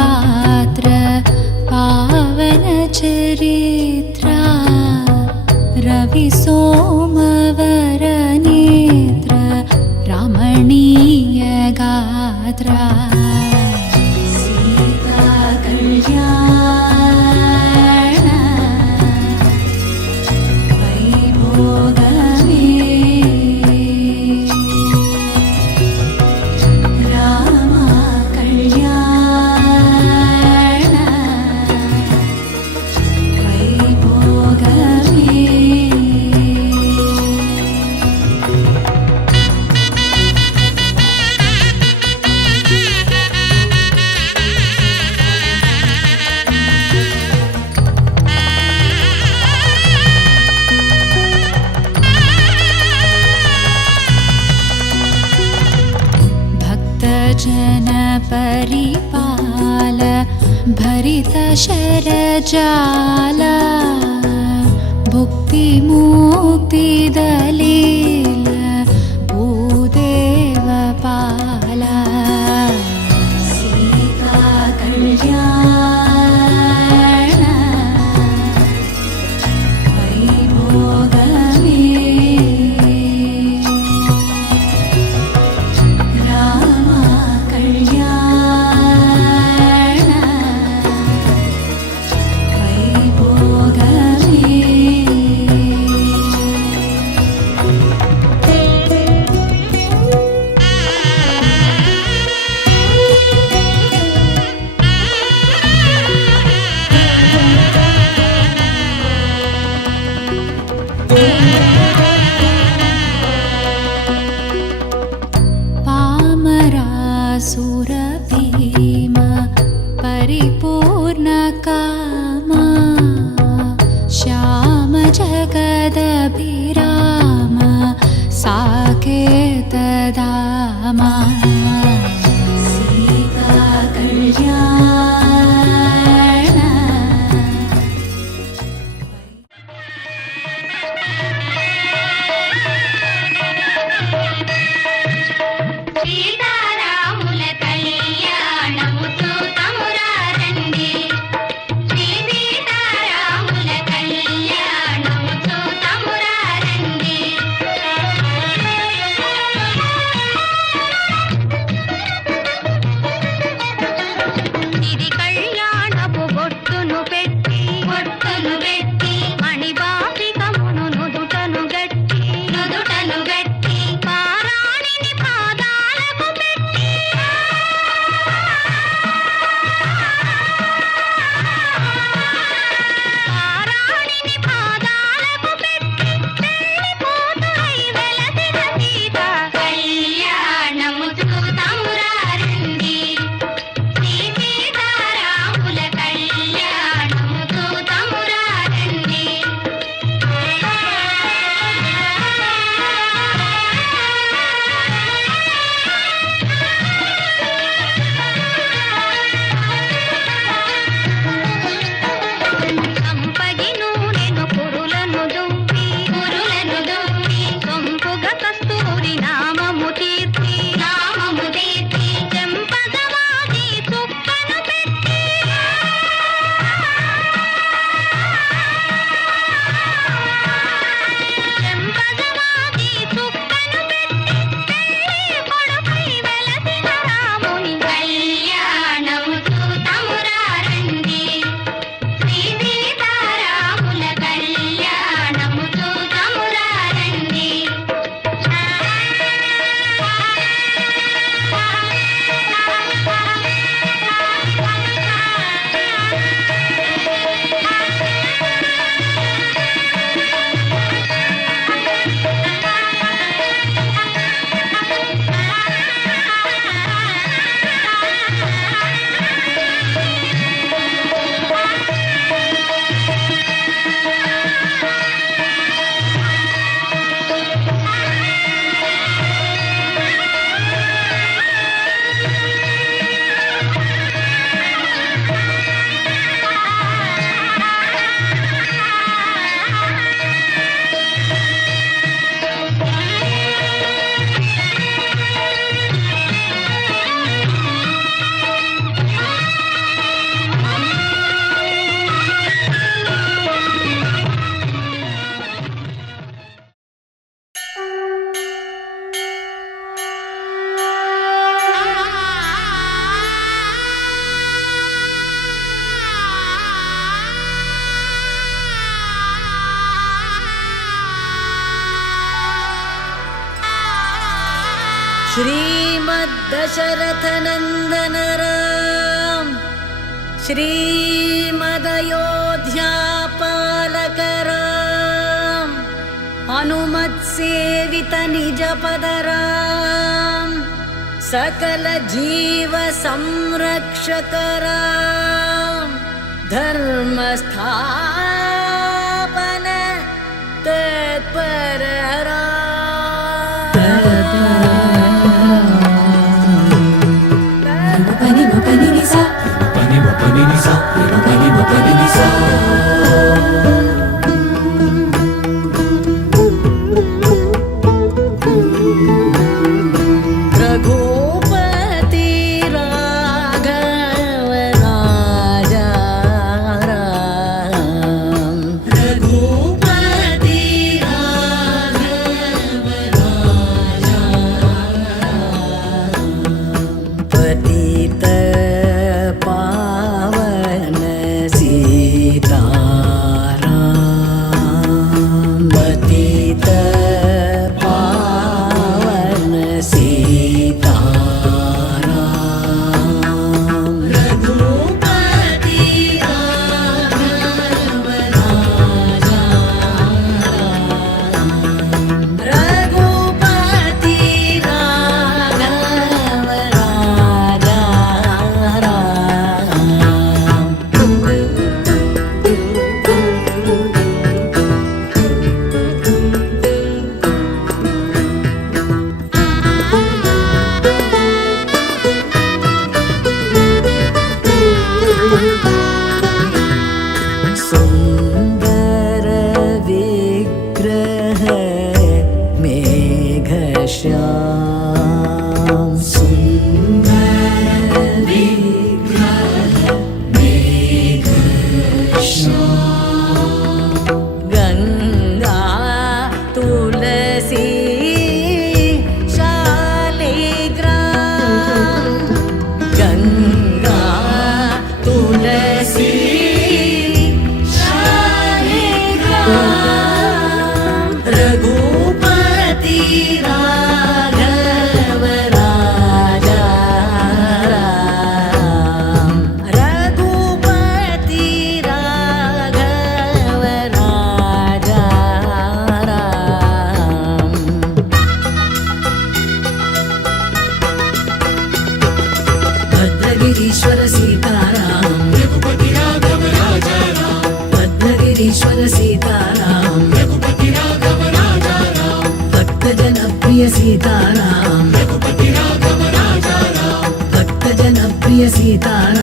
पात्र पावन चरित्रा रवि सोमवर नेत्र रमणीय गात्रा सीता कल्याण वैभोगमे राम कल्याण वैभोगमे भक्तजन परिपाल भरित शरजाल भुक्ति मुक्ति दलील भूदेव पाल सीता कल्याण वैभोगमे राम कल्याण वैभोगमे पामरासुरभीम परिपूर्ण कामा श्याम जगदभिराम साकेत दामा सीता कल्याण సీతారాముల కళ్యాణము చూతమురారండి శ్రీ సీతారాముల కళ్యాణము చూతమురారండి श्रीमद्दशरथनन्दन राम, श्रीमदयोध्यापालक राम, हनुमत्सेवित निजपद राम, सकल जीव संरक्षक राम, धर्मस्थापन तत्पर राम। रघुपति राघव राजा राम, रघुपति राघव राजा राम, पतित पावन सीताराम, पतित पावन सीताराम, रघुपति राघव राजा राम, रघुपति राघव राजा राम। सुंदर विग्रह मेघश्याम, सुंदर विग्रह मेघश्याम, गंगा तुलसी शालिग्राम, गंगा तुलसी रघुपति राघव राजा राम, रघुपति राघव राजा राम। भद्रगिरीश्वर सीताराम, रघुपति राघव राजा राम, भद्रगिरीश्वर सीताराम, रघुपति राघव राजा राम, भक्त जन प्रिय सीताराम, रघुपति राघव राजा राम, भक्त जन प्रिय सीताराम।